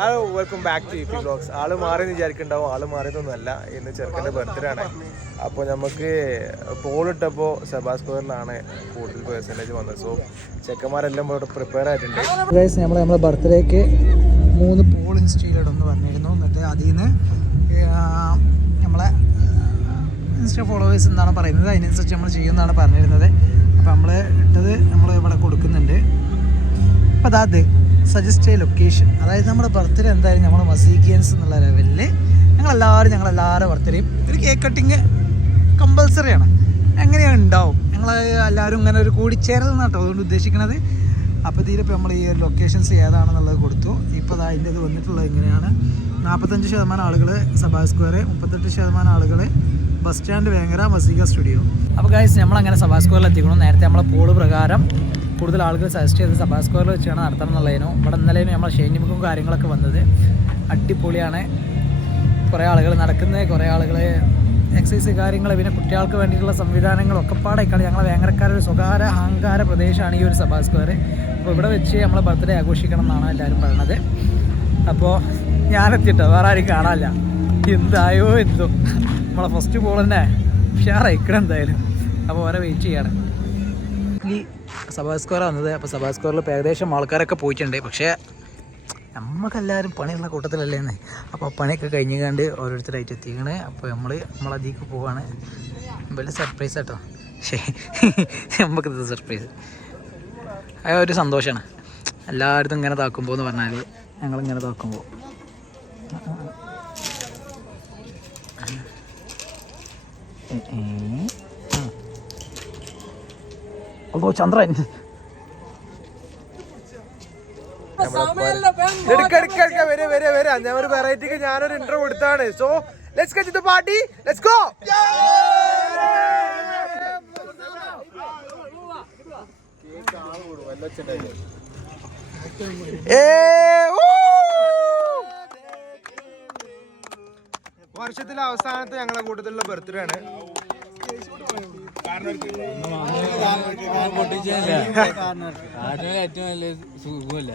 Welcome back to EP vlogs. ആള് മാറിയെന്ന് വിചാരിക്കുന്നുണ്ടാവും. ആള് മാറിയതൊന്നുമല്ല. ഇന്ന് ചെറുക്കൻ്റെ ബർത്ത്ഡേ ആണ്. അപ്പോൾ നമുക്ക് പോളിട്ടപ്പോൾ സെബാ സ്ക്വയറിലാണ് കൂടുതൽ പേഴ്സൻറ്റേജ് വന്നത്. സോ ചെക്കന്മാരെല്ലാം ഇവിടെ പ്രിപ്പയർ ആയിട്ടുണ്ട്. നമ്മളെ ബർത്ത്ഡേക്ക് 3 പോൾ ഇൻസ്റ്റയിൽ ഇടുമെന്ന് പറഞ്ഞിരുന്നു. എന്നിട്ട് അതിൽ നിന്ന് നമ്മളെ ഇൻസ്റ്റ ഫോളോവേഴ്സ് എന്താണ് പറയുന്നത് അതിനനുസരിച്ച് നമ്മൾ ചെയ്യുമെന്നാണ് പറഞ്ഞിരുന്നത്. അപ്പോൾ നമ്മൾ ഇട്ടത് നമ്മൾ ഇവിടെ കൊടുക്കുന്നുണ്ട്. അപ്പോൾ അതാത് സജസ്റ്റ് ലൊക്കേഷൻ, അതായത് നമ്മുടെ ബർത്ത്ഡേ എന്തായാലും നമ്മൾ മസീക്കിയൻസ് എന്നുള്ള ലെവലിൽ ഞങ്ങളെല്ലാവരും ബർത്ത്ഡേയും ഒരു കേക്ക് കട്ടിങ് കമ്പൽസറിയാണ്. എങ്ങനെയാണ് ഉണ്ടാവും, ഞങ്ങൾ എല്ലാവരും ഇങ്ങനെ ഒരു കൂടിച്ചേരൽ എന്നാട്ടോ അതുകൊണ്ട് ഉദ്ദേശിക്കുന്നത്. അപ്പോൾ ഇതിലിപ്പോൾ നമ്മൾ ഈ ഒരു ലൊക്കേഷൻസ് ഏതാണെന്നുള്ളത് കൊടുത്തു. ഇപ്പോൾ അതിൻ്റെ ഇത് വന്നിട്ടുള്ളത് ഇങ്ങനെയാണ്. 45% ആളുകൾ സബാ സ്ക്വയർ, 38% ആളുകൾ ബസ് സ്റ്റാൻഡ് വേങ്ങര മസീക സ്റ്റുഡിയോ. അപ്പോൾ ഗൈസ് നമ്മളങ്ങനെ സബാ സ്ക്വയറിൽ എത്തിക്കണം. നേരത്തെ നമ്മളെ പോള് പ്രകാരം കൂടുതൽ ആളുകൾ സജസ്റ്റ് ചെയ്ത് സബാ സ്ക്വയറിൽ വെച്ചാണ് നടത്തണം എന്നുള്ളതിനോ. ഇവിടെ ഇന്നലേനും നമ്മൾ ഷെയ്നിമുഖവും കാര്യങ്ങളൊക്കെ വന്നത് അടിപൊളിയാണ്. കുറേ ആളുകൾ നടക്കുന്നത്, കുറേ ആളുകൾ എക്സസൈസ് കാര്യങ്ങൾ, പിന്നെ കുട്ടികൾക്ക് വേണ്ടിയിട്ടുള്ള സംവിധാനങ്ങളൊക്കെ പാടായിക്കാണ്. ഞങ്ങളെ വേങ്ങരക്കാരൊരു സ്വകാര്യ അഹങ്കാര പ്രദേശമാണ് ഈ ഒരു സബാ സ്ക്വയർ. അപ്പോൾ ഇവിടെ വെച്ച് നമ്മളെ ബർത്ത്ഡേ ആഘോഷിക്കണം എന്നാണ് എല്ലാവരും പറയണത്. അപ്പോൾ ഞാനെത്തിട്ടോ, വേറെ ആരും കാണാനില്ല. എന്തായോ എന്തോ നമ്മളെ ഫസ്റ്റ് ബോൾ തന്നെ ഉഷാറായിക്കണം എന്തായാലും. അപ്പോൾ ഓരോ വെയിറ്റ് ചെയ്യാണ്. ഈ സബാ സ്ക്വയർ വന്നത്. അപ്പോൾ സബാ സ്ക്വയറിൽ ഇപ്പോൾ ഏകദേശം ആൾക്കാരൊക്കെ പോയിട്ടുണ്ട്. പക്ഷേ നമുക്കെല്ലാവരും പണിയുള്ള കൂട്ടത്തിലല്ലേന്ന്. അപ്പോൾ പണിയൊക്കെ കഴിഞ്ഞ് കണ്ട് ഓരോരുത്തരായിട്ട് എത്തിക്കണേ. അപ്പോൾ നമ്മളതിലേക്ക് പോവാണ്. വലിയ സർപ്രൈസ് കേട്ടോ. നമുക്കിത് സർപ്രൈസ് ഒരു സന്തോഷമാണ്. എല്ലായിടത്തും ഇങ്ങനെ താക്കുമ്പോൾ എന്ന് പറഞ്ഞാൽ ഞങ്ങളിങ്ങനെ താക്കുമ്പോൾ അതോ ചന്ദ്രൻ ഞാൻ ഒരു വെറൈറ്റിക്ക് ഞാനൊരു ഇന്റർവ്യൂ എടുത്താണ്. So let's get to the party, let's go. വർഷത്തിലെ അവസാനത്തെ ഞങ്ങളെ കൂട്ടത്തിലുള്ള ബർത്ത്ഡേ ആണ്. ഏറ്റവും വലിയ സുഖമല്ല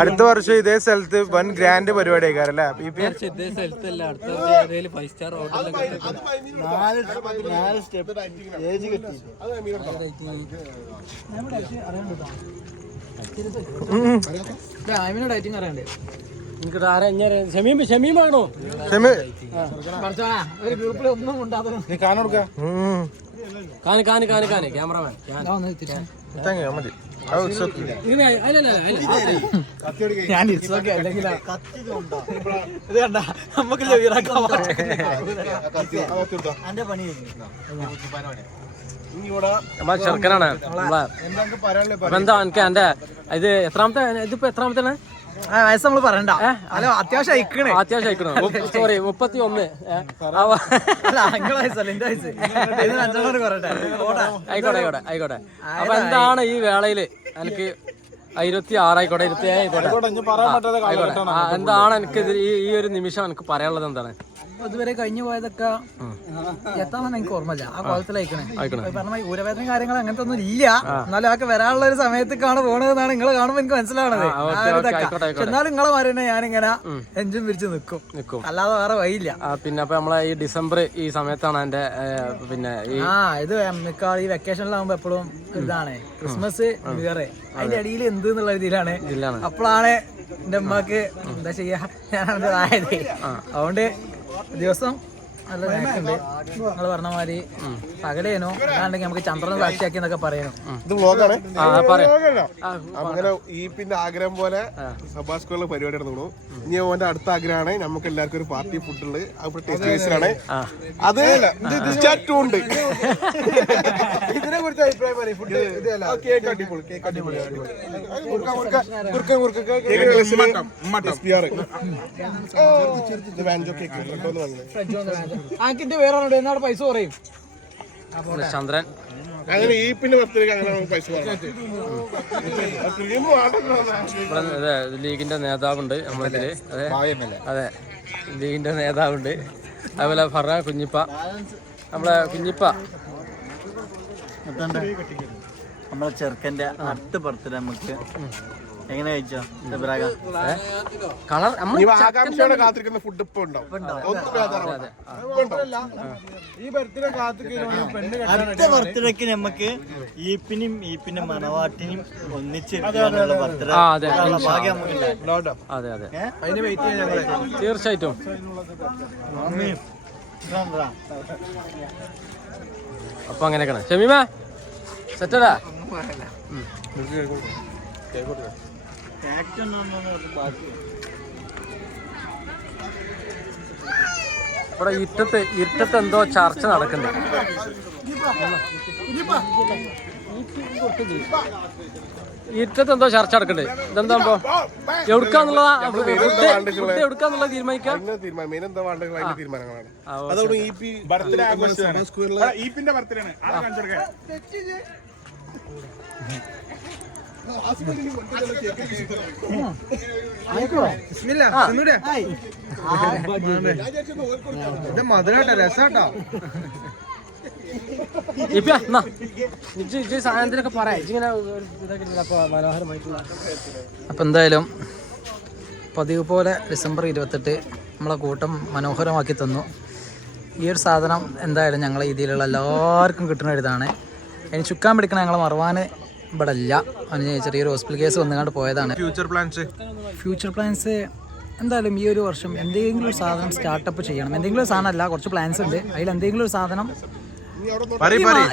അടുത്ത വർഷം ഇതേ സ്ഥലത്ത് വൻ ഗ്രാൻഡ് പരിപാടി ആയിക്കാരല്ലേ? ഇതേ സ്ഥലത്തല്ല, അടുത്ത വർഷം 5 സ്റ്റാർ ഹോട്ടലിലൊക്കെ ഡൈറ്റിംഗ് അറിയണ്ടേ? ഷമീമാണോ? ഒരു ഗ്രൂപ്പിൽ ഒന്നും ഉണ്ടാകും. ക്യാമറമാൻ ഞാൻ അല്ലെങ്കിൽ ഇത് കണ്ട നമുക്ക് ചെറുക്കനാണ്. എന്താ എനിക്ക് എന്റെ ഇത് എത്രാമത്തെ, ഇതിപ്പോ എത്രാമത്തെ വയസ്സ് നമ്മള് പറയണ്ട. ഹലോ, അത്യാവശ്യം അയക്കണേ. സോറി 31. ആയിക്കോട്ടെ. അപ്പൊ എന്താണ് ഈ വേളയില് എനിക്ക് 26 ആയിക്കോട്ടെ, 27 ആയിക്കോട്ടെ, എന്താണ് എനിക്ക് ഈ ഒരു നിമിഷം എനിക്ക് പറയാനുള്ളത്? എന്താണ് ഇതുവരെ കഴിഞ്ഞു പോയതൊക്കെ എത്താമെന്ന് എനിക്ക് ഓർമ്മയില്ല. ആ കോലത്തിലയക്കണേ. പറഞ്ഞ ഊരവേദന കാര്യങ്ങൾ അങ്ങനത്തെ ഒന്നും ഇല്ല. എന്നാലും അതൊക്കെ വരാനുള്ള ഒരു സമയത്തേക്കാണ് പോണതെന്നാണ് നിങ്ങൾ കാണുമ്പോൾ എനിക്ക് മനസ്സിലാവണത്. എന്നാലും നിങ്ങളെ മാറിനെ ഞാനിങ്ങനെ എഞ്ചും പിരിച്ച് നിൽക്കും, അല്ലാതെ വേറെ വഴിയില്ല. പിന്നെ അപ്പൊ നമ്മളെ ഈ ഡിസംബർ ഈ സമയത്താണ് എന്റെ പിന്നെ ഇത് മിക്കവാറും ഈ വെക്കേഷനിലാകുമ്പോ എപ്പോഴും ഇതാണ് ക്രിസ്മസ്, ന്യൂ ഇയർ, അതിന്റെ അടിയിൽ എന്ത് എന്നുള്ള രീതിയിലാണ്. അപ്പോഴാണ് എന്റെ അമ്മക്ക് എന്താ ചെയ്യാ, ഞാനാണ് ആയത്. അതുകൊണ്ട് ദിവസം നല്ല നേക്കുണ്ട്. നിങ്ങൾ പറഞ്ഞ മാതിരി പകലേനോ അല്ലാണ്ടെങ്കിൽ നമുക്ക് ചന്ദ്രനെ സാക്ഷിയാക്കി എന്നൊക്കെ പറയണം. ഇത് വ്ലോഗാണ്. അങ്ങനെ ഈ പിന്നെ ആഗ്രഹം പോലെ സബാ സ്ക്വയറിൽ പരിപാടി നടന്നു. ഇനി ഓന്റെ അടുത്ത ആഗ്രഹമാണ് നമുക്ക് എല്ലാവർക്കും ഒരു പാർട്ടി ഫുഡുള്ളത്. ടേസ്റ്റിലാണ് അത്. ഉണ്ട് ഇതിനെ കുറിച്ച് അഭിപ്രായം പറയും. ഫുഡ് കേക്ക് അടിപൊളി, കേക്ക് അടിപൊളി. വേറെ പൈസ കുറയും. ചന്ദ്രൻ അങ്ങനെ ഈ പിന്നെ ബർത്ത്ഡേക്ക് അങ്ങനെ നമുക്ക് പൈസ അതെ ലീഗിന്റെ നേതാവുണ്ട് നമ്മളിതില്. അതെ ലീഗിന്റെ നേതാവുണ്ട്. അതുപോലെ ഫറ കുഞ്ഞിപ്പ, നമ്മളെ കുഞ്ഞിപ്പ നമ്മളെ ചെറുക്കന്റെ അടുത്ത ബർത്ത്ഡേ നമുക്ക് എങ്ങനെ കഴിച്ചോ? കളർ ആകാംക്ഷയോടെ കാത്തിരിക്കുന്ന ഫുഡ് ഇപ്പൊ ഉണ്ടാവും. അടുത്ത ബർത്ത്ഡേക്ക് നമുക്ക് ഈപ്പിനും മണവാട്ടിനും ഒന്നിച്ച് ബർത്ത്ഡേ ഭാഗ്യം നമുക്ക് അതെ അതെ തീർച്ചയായിട്ടും. അപ്പൊ അങ്ങനെയൊക്കെയാണ്. ഷമീമ സെറ്റല്ലേ? ഇവിടെ ഇരുട്ടത്ത് എന്തോ ചർച്ച നടക്കുന്നുണ്ട്. ഇരുട്ടത്ത് എന്തോ ചർച്ച നടക്കുന്നുണ്ട്. ഇതെന്താ എവിടുക്കാന്നുള്ളതാ എവിടുക്കാന്നുള്ള തീരുമാനിക്കാം. മധുരട്ടോ രസാട്ടോ. സാധനത്തിനൊക്കെ പറയാം. അപ്പം എന്തായാലും പതിവ് പോലെ ഡിസംബർ 28 നമ്മളെ കൂട്ടം മനോഹരമാക്കി തന്നു. ഈ ഒരു സാധനം എന്തായാലും ഞങ്ങളെ ഇതിലുള്ള എല്ലാവർക്കും കിട്ടുന്ന ഒരു ഇതാണ്. ഇനി ചുക്കാൻ പിടിക്കണ ഞങ്ങളെ മറവാന് ഇവിടെ ഇല്ല. അവന് ചെറിയൊരു ഹോസ്പിറ്റൽ കേസ് വന്നുകൊണ്ട് പോയതാണ്. ഫ്യൂച്ചർ പ്ലാൻസ് എന്തായാലും ഈ ഒരു വർഷം എന്തെങ്കിലും ഒരു സാധനം സ്റ്റാർട്ടപ്പ് ചെയ്യണം. എന്തെങ്കിലും ഒരു സാധനം അല്ല, കുറച്ച് പ്ലാൻസ് ഉണ്ട്. അതിൽ എന്തെങ്കിലും ഒരു സാധനം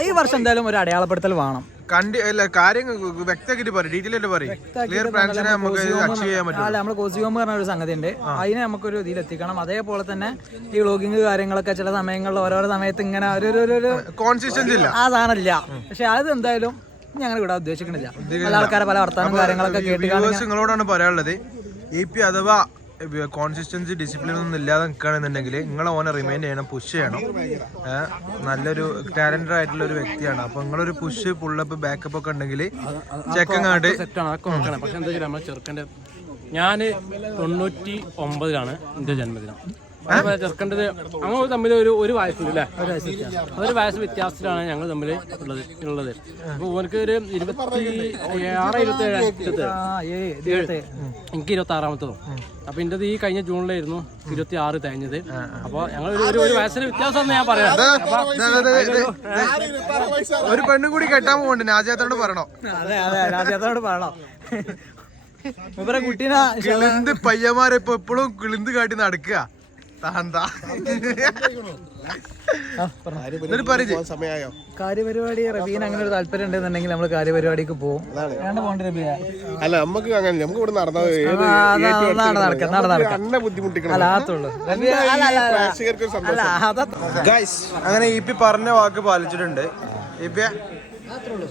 ഈ വർഷം എന്തായാലും ഒരു അടയാളപ്പെടുത്തൽ വേണം. നമ്മള് കോസിയോം പറഞ്ഞ ഒരു സംഗതി ഉണ്ട്, അതിനെ നമുക്കൊരു ഇതിൽ എത്തിക്കണം. അതേപോലെ തന്നെ ഈ വ്ളോഗിങ് കാര്യങ്ങളൊക്കെ ചില സമയങ്ങളിൽ ഓരോരോ സമയത്ത് ഇങ്ങനെ ഒരു കോൺസിസ്റ്റൻസി ഇല്ല, ആ സാധനം ഇല്ല. പക്ഷെ അത് എന്തായാലും ഞങ്ങൾ ഇവിടെ ഉദ്ദേശിക്കണില്ല. പല ആൾക്കാരെ പല വർത്താനം കാര്യങ്ങളൊക്കെ കേട്ട് നിങ്ങളോടാണ് പറയാനുള്ളത്. EP അഥവാ കോൺസിസ്റ്റൻസി ഡിസിപ്ലിൻ ഒന്നും ഇല്ലാതെ നിൽക്കുകയാണെന്നുണ്ടെങ്കിൽ നിങ്ങളെ ഓനെ റിമൈൻഡ് ചെയ്യണം, പുഷ് ചെയ്യണം. നല്ലൊരു ടാലന്റഡ് ആയിട്ടുള്ള ഒരു വ്യക്തിയാണ്. അപ്പൊ നിങ്ങളൊരു പുഷ് പുള്ളപ്പ് ബാക്കപ്പ് ഒക്കെ ഉണ്ടെങ്കിൽ ചെക്കങ്ങാട്ട് സെറ്റാണ്. പക്ഷെ എന്താ വെച്ചാൽ നമ്മുടെ ചെറുക്കൻ്റെ ഞാൻ 99 എൻ്റെ ജന്മദിനം. അതുപോലെ ചെറുക്കൻ്റെ ഞങ്ങൾ തമ്മിൽ ഒരു വയസ്സുണ്ട് അല്ലേ, ഒരു വയസ്സ് വ്യത്യാസത്തിലാണ് ഞങ്ങൾ തമ്മിൽ ഉള്ളത്. അപ്പൊ ഓനക്ക് ഒരു 27 എനിക്ക് 26ാമത്തതും. അപ്പൊ എൻ്റെ ഈ കഴിഞ്ഞ ജൂണിലായിരുന്നു 26 തികഞ്ഞത്. അപ്പൊ ഞങ്ങൾ ഒരു വയസ്സിന് വ്യത്യാസം ഞാൻ പറയാം. ഒരു പെണ്ണും കൂടി കെട്ടാൻ പോകണ്ട, രാജാത്തോട് പറയണോ? അതെ രാജാത്തോട് പറയണോ? ഇവരെ കുട്ടീനെ കിളിന്ത് പയ്യന്മാരെപ്പോ എപ്പോഴും കിളിന്ത് കാട്ടി നടക്കുക. കാര്യപരിപാടി റബീന് അങ്ങനെ ഒരു താല്പര്യം ഉണ്ടെന്നുണ്ടെങ്കിൽ നമ്മള് കാര്യപരിപാടിക്ക് പോകും. അല്ല നമുക്ക് അങ്ങനെ നമുക്ക് ഇവിടെ നടന്നത് അങ്ങനെ EP പറഞ്ഞ വാക്ക് പാലിച്ചിട്ടുണ്ട്. EP അത്രേ ഉള്ളൂ.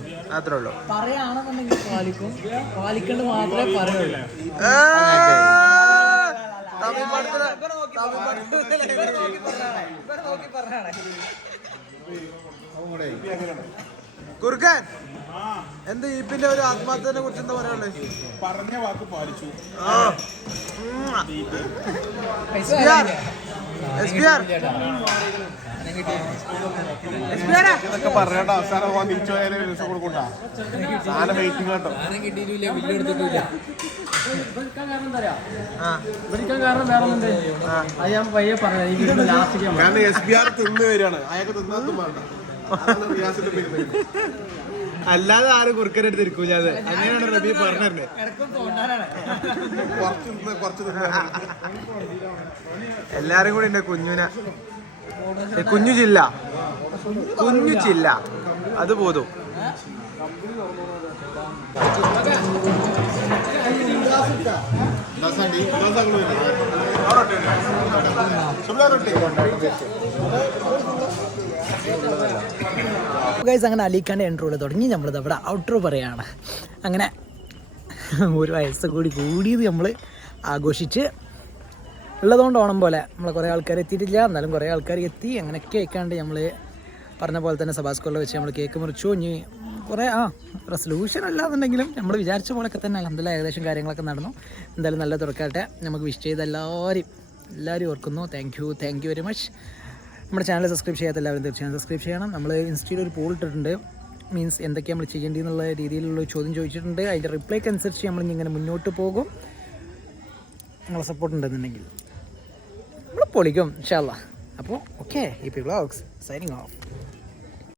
പറയാണെന്നുണ്ടെങ്കിൽ പാലിക്കും, പാലിക്കേണ്ട മാത്രമേ പറയുള്ളൂ. കുറുക്കൻ എന്ത് EP-ന്റെ ഒരു ആത്മാർത്ഥതയെ കുറിച്ച് എന്താ പറയാനുള്ളത്? പറഞ്ഞ വാക്ക് പാലിച്ചു. ഇതൊക്കെ പറഞ്ഞേട്ടോ, അവസാനം തിരിച്ചു പോയാലും ദിവസം കൊടുക്കണ്ട. സാധനം വെയിറ്റിംഗ് കേട്ടോ. കാരണം SBR തിന്ന് വരികയാണ്, അയാൾക്ക് തിന്നാത്തും വേണ്ട. അല്ലാതെ ആരും കുറുക്കനെ എടുത്ത് ഇരിക്കൂല. അത് അങ്ങനെയാണ് റബി പറഞ്ഞത്. എല്ലാരും കൂടി ഉണ്ട് കുഞ്ഞു ചില്ല അത് പോതും. അങ്ങനെ അലിക്കാൻ്റെ എൻട്രോൾ തുടങ്ങി നമ്മളിത് അവിടെ ഔട്ട്രോ പറയാണ്. അങ്ങനെ ഒരു വയസ്സ് കൂടിയത് നമ്മൾ ആഘോഷിച്ച് ഉള്ളതുകൊണ്ട് ഓണം പോലെ നമ്മളെ കുറേ ആൾക്കാർ എത്തിയിട്ടില്ല, എന്നാലും കുറേ ആൾക്കാർ എത്തി. അങ്ങനെയൊക്കെ ആയിക്കാണ്ട് നമ്മൾ പറഞ്ഞ പോലെ തന്നെ സബാസ്കോളിൽ വെച്ച് നമ്മൾ കേക്ക് മുറിച്ചു. ഇനി കുറേ റെസൊല്യൂഷൻ അല്ലാന്നുണ്ടെങ്കിലും നമ്മൾ വിചാരിച്ച പോലെയൊക്കെ തന്നെ അൽഹംദുലില്ലാ ഏകദേശം കാര്യങ്ങളൊക്കെ നടന്നു. എന്തായാലും നല്ല തുറക്കട്ടെ. നമുക്ക് വിഷ് ചെയ്ത എല്ലാവരും ഓർക്കുന്നു. Thank you very much. നമ്മുടെ ചാനൽ സബ്സ്ക്രൈബ് ചെയ്യാത്ത എല്ലാവരും തീർച്ചയായും സബ്സ്ക്രൈബ് ചെയ്യണം. നമ്മൾ ഇൻസ്റ്റയിൽ ഒരു പോൾ ഇട്ടിട്ടുണ്ട്, മീൻസ് എന്തൊക്കെയാണ് നമ്മൾ ചെയ്യേണ്ടതെന്നുള്ള രീതിയിലുള്ള ചോദ്യം ചോദിച്ചിട്ടുണ്ട്. അതിൻ്റെ റിപ്ലൈക്ക് അനുസരിച്ച് നമ്മളിങ്ങനെ മുന്നോട്ട് പോകും. നിങ്ങളെ സപ്പോർട്ട് ഉണ്ടെന്നുണ്ടെങ്കിൽ നമ്മൾ പൊളിക്കും ഇൻഷാ അല്ലാഹ്. അപ്പോൾ okay, EP vlogs signing off.